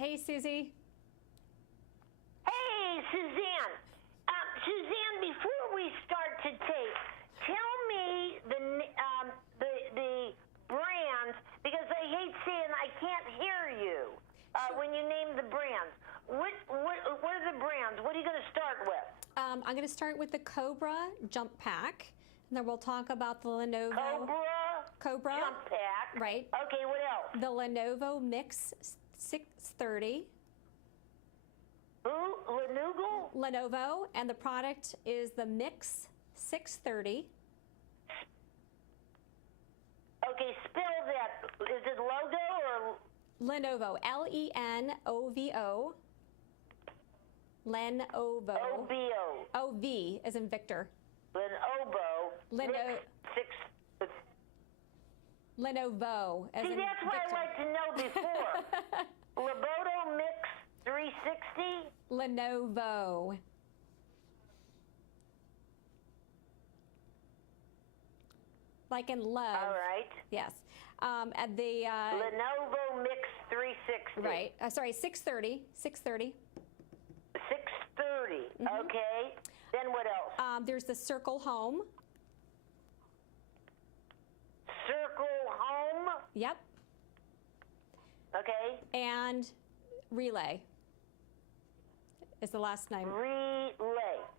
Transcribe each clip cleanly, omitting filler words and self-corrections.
Hey, Susie. Hey, Suzanne. Suzanne, before we start to tape, tell me the brands, because I hate saying I can't hear you when you name the brands. What are the brands? What are you going to start with? I'm going to start with the Cobra Jump Pack, and then we'll talk about the Lenovo Cobra Jump Pack. Right. Okay, what else? The Lenovo Mix 630. Who? Lenovo, and the product is the Mix 630. Okay, spell that. Is it logo or? Lenovo, Lenovo. Lenovo. O-B-O. O-V as in Victor. Lenovo. Lenovo as in Victor. See, that's what Victor. I'd like to know before. Lenovo Mix 360? Lenovo. Like in love. All right. Yes. At the Lenovo Mix 360. Right. Sorry, 630. 630. 630. Okay. Then what else? There's the Circle Home. Circle Home. Yep. Okay. And Relay is the last name. Relay.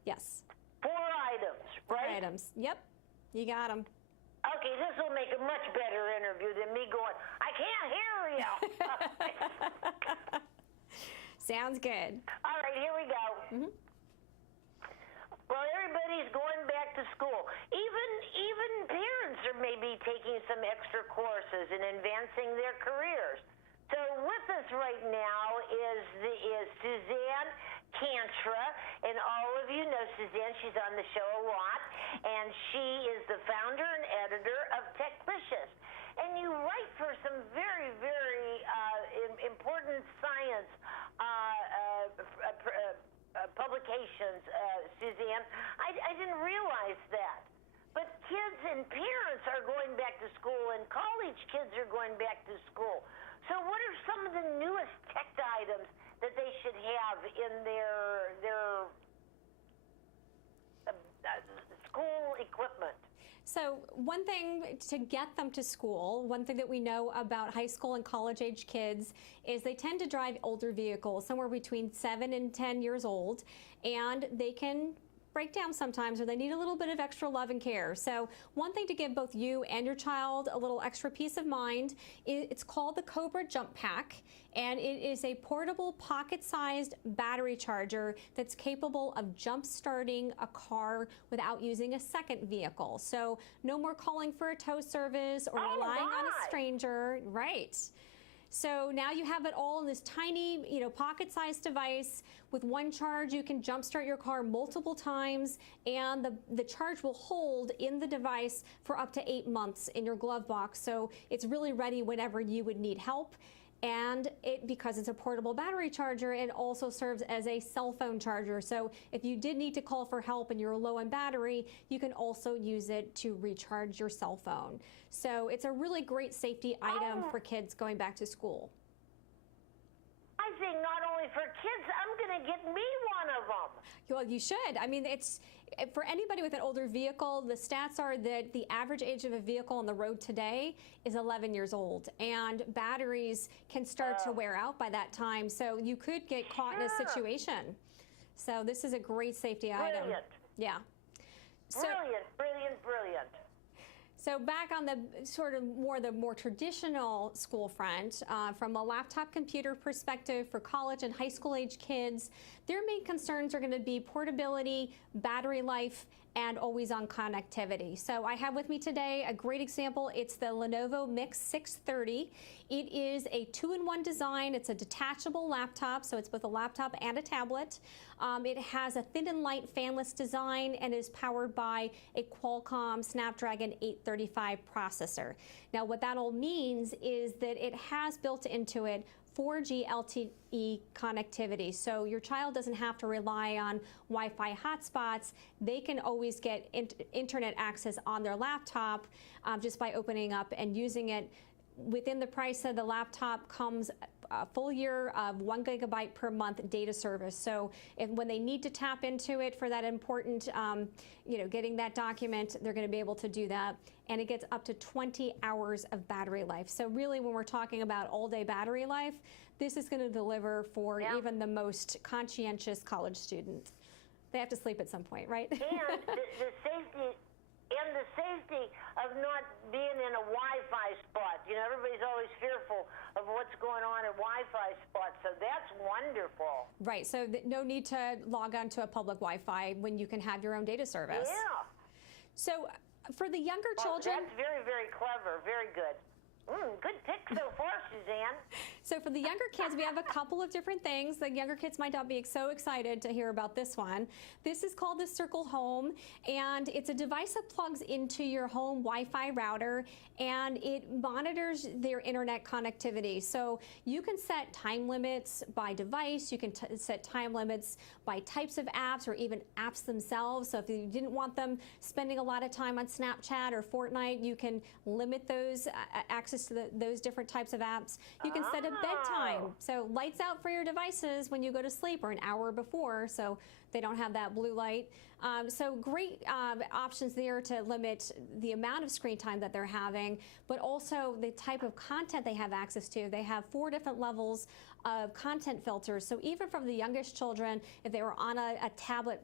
Yes. 4 items, right? 4 items. Yep. You got them. Okay, this will make a much better interview than me going, I can't hear you. Sounds good. All right, here we go. Well, everybody's going back to school. Even parents are maybe taking some extra courses and advancing their careers. So with us right now is Suzanne Kantra, and all of you know Suzanne. She's on the show a lot, and she is the founder and editor of Techlicious. And you write for some very, very important science publications, Suzanne. I didn't realize that. But kids and parents are going back to school, and college kids are going back to school. So what are some of the newest tech items that they should have in their school equipment? So one thing to get them to school, one thing that we know about high school and college age kids is they tend to drive older vehicles, somewhere between 7 and 10 years old, and they can break down sometimes, or they need a little bit of extra love and care. So one thing to give both you and your child a little extra peace of mind, it's called the Cobra Jump Pack, and it is a portable pocket-sized battery charger that's capable of jump-starting a car without using a second vehicle. So no more calling for a tow service or relying on a stranger. Right. So now you have it all in this tiny, pocket-sized device. With one charge, you can jumpstart your car multiple times, and the charge will hold in the device for up to 8 months in your glove box. So it's really ready whenever you would need help. And because it's a portable battery charger, it also serves as a cell phone charger. So if you did need to call for help and you're low on battery, you can also use it to recharge your cell phone. So it's a really great safety item for kids going back to school. I think not only for kids, I'm going to get me one of them. Well, you should. I mean, it's for anybody with an older vehicle, the stats are that the average age of a vehicle on the road today is 11 years old, and batteries can start to wear out by that time. So you could get caught in a situation. So this is a great safety item. Yeah. So, brilliant. So back on the more traditional school front, from a laptop computer perspective for college and high school age kids, their main concerns are going to be portability, battery life, and always-on connectivity. So I have with me today a great example. It's the Lenovo Mix 630. It is a 2-in-1 design. It's a detachable laptop, so it's both a laptop and a tablet. It has a thin and light fanless design and is powered by a Qualcomm Snapdragon 835 processor. Now what that all means is that it has built into it 4G LTE connectivity. So your child doesn't have to rely on Wi-Fi hotspots. They can always get internet access on their laptop just by opening up and using it. Within the price of the laptop comes a full year of 1 gigabyte per month data service. So when they need to tap into it for that important, getting that document, they're going to be able to do that. And it gets up to 20 hours of battery life. So really, when we're talking about all-day battery life, this is going to deliver for even the most conscientious college student. They have to sleep at some point, right? And the safety of not being in a Wi-Fi spot. Everybody's always fearful of what's going on at Wi-Fi spots, so that's wonderful. Right, so no need to log on to a public Wi-Fi when you can have your own data service. Yeah. So for the younger children... That's very, very clever. Very good. Good pick so far, Suzanne. So for the younger kids, we have a couple of different things. The younger kids might not be so excited to hear about this one. This is called the Circle Home, and it's a device that plugs into your home Wi-Fi router, and it monitors their internet connectivity. So you can set time limits by device. You can set time limits by types of apps or even apps themselves. So if you didn't want them spending a lot of time on Snapchat or Fortnite, you can limit those access to those different types of apps. You can set a bedtime. So lights out for your devices when you go to sleep or an hour before, so they don't have that blue light. So great options there to limit the amount of screen time that they're having, but also the type of content they have access to. They have 4 different levels of content filters. So even from the youngest children, if they were on a tablet,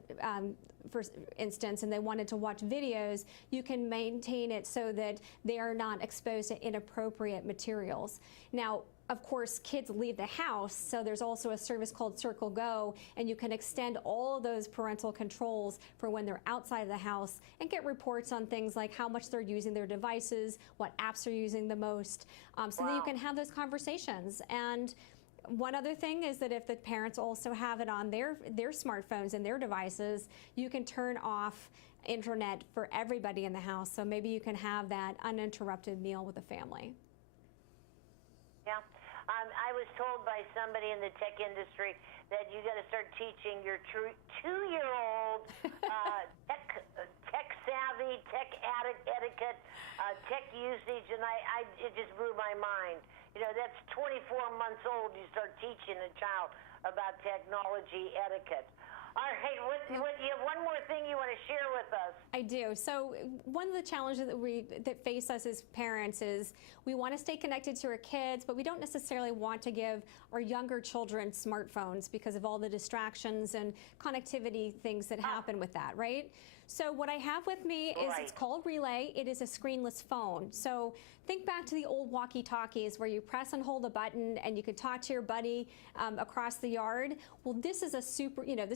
for instance, and they wanted to watch videos, you can maintain it so that they are not exposed to inappropriate materials. Now, of course, kids leave the house, so there's also a service called Circle Go, and you can extend all of those parental controls for when they're outside of the house and get reports on things like how much they're using their devices, what apps are using the most, so that you can have those conversations. And one other thing is that if the parents also have it on their smartphones and their devices, you can turn off internet for everybody in the house. So maybe you can have that uninterrupted meal with the family. Yeah. I was told by somebody in the tech industry that you got to start teaching your 2-year-old tech savvy, tech etiquette, tech usage, and it just blew my mind. That's 24 months old. You start teaching a child about technology etiquette. All right, you have one more thing you want to share with us? I do. So one of the challenges that face us as parents is we want to stay connected to our kids, but we don't necessarily want to give our younger children smartphones because of all the distractions and connectivity things that happen with that, right? So what I have with me is it's called Relay. It is a screenless phone. So think back to the old walkie-talkies where you press and hold a button and you could talk to your buddy across the yard. Well, this is this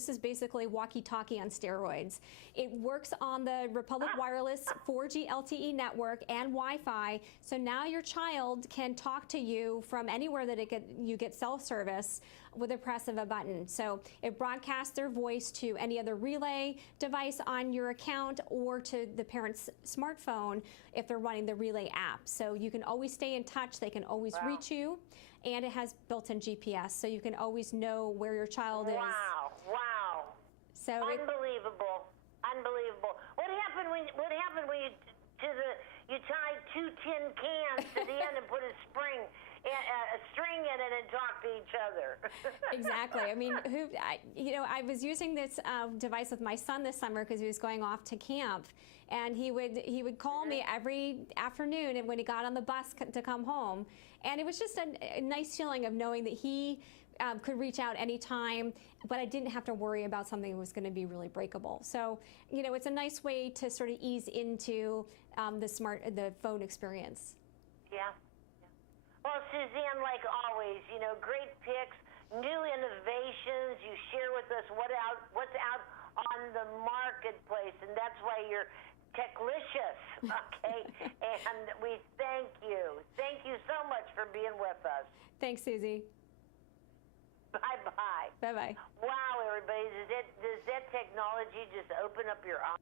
is basically walkie-talkie on steroids. It works on the Republic Wireless 4G LTE network and Wi-Fi. So now your child can talk to you from anywhere that you get cell service with a press of a button. So it broadcasts their voice to any other Relay device on your account or to the parent's smartphone if they're running the Relay app. So you can always stay in touch, they can always reach you, and it has built-in GPS, so you can always know where your child is. Wow. So unbelievable. Unbelievable. What happened when you tied 2 tin cans to the end and put a string in it and talk to each other? Exactly. I mean, I was using this device with my son this summer because he was going off to camp, and he would call me every afternoon and when he got on the bus to come home, and it was just a nice feeling of knowing that he could reach out anytime, but I didn't have to worry about something that was going to be really breakable. So, it's a nice way to sort of ease into the phone experience. Yeah. Well, Suzanne, like always, great picks, new innovations. You share with us what's out on the marketplace, and that's why you're techlicious, okay? And we thank you. Thank you so much for being with us. Thanks, Susie. Bye-bye. Bye-bye. Wow, everybody, does that technology just open up your eyes?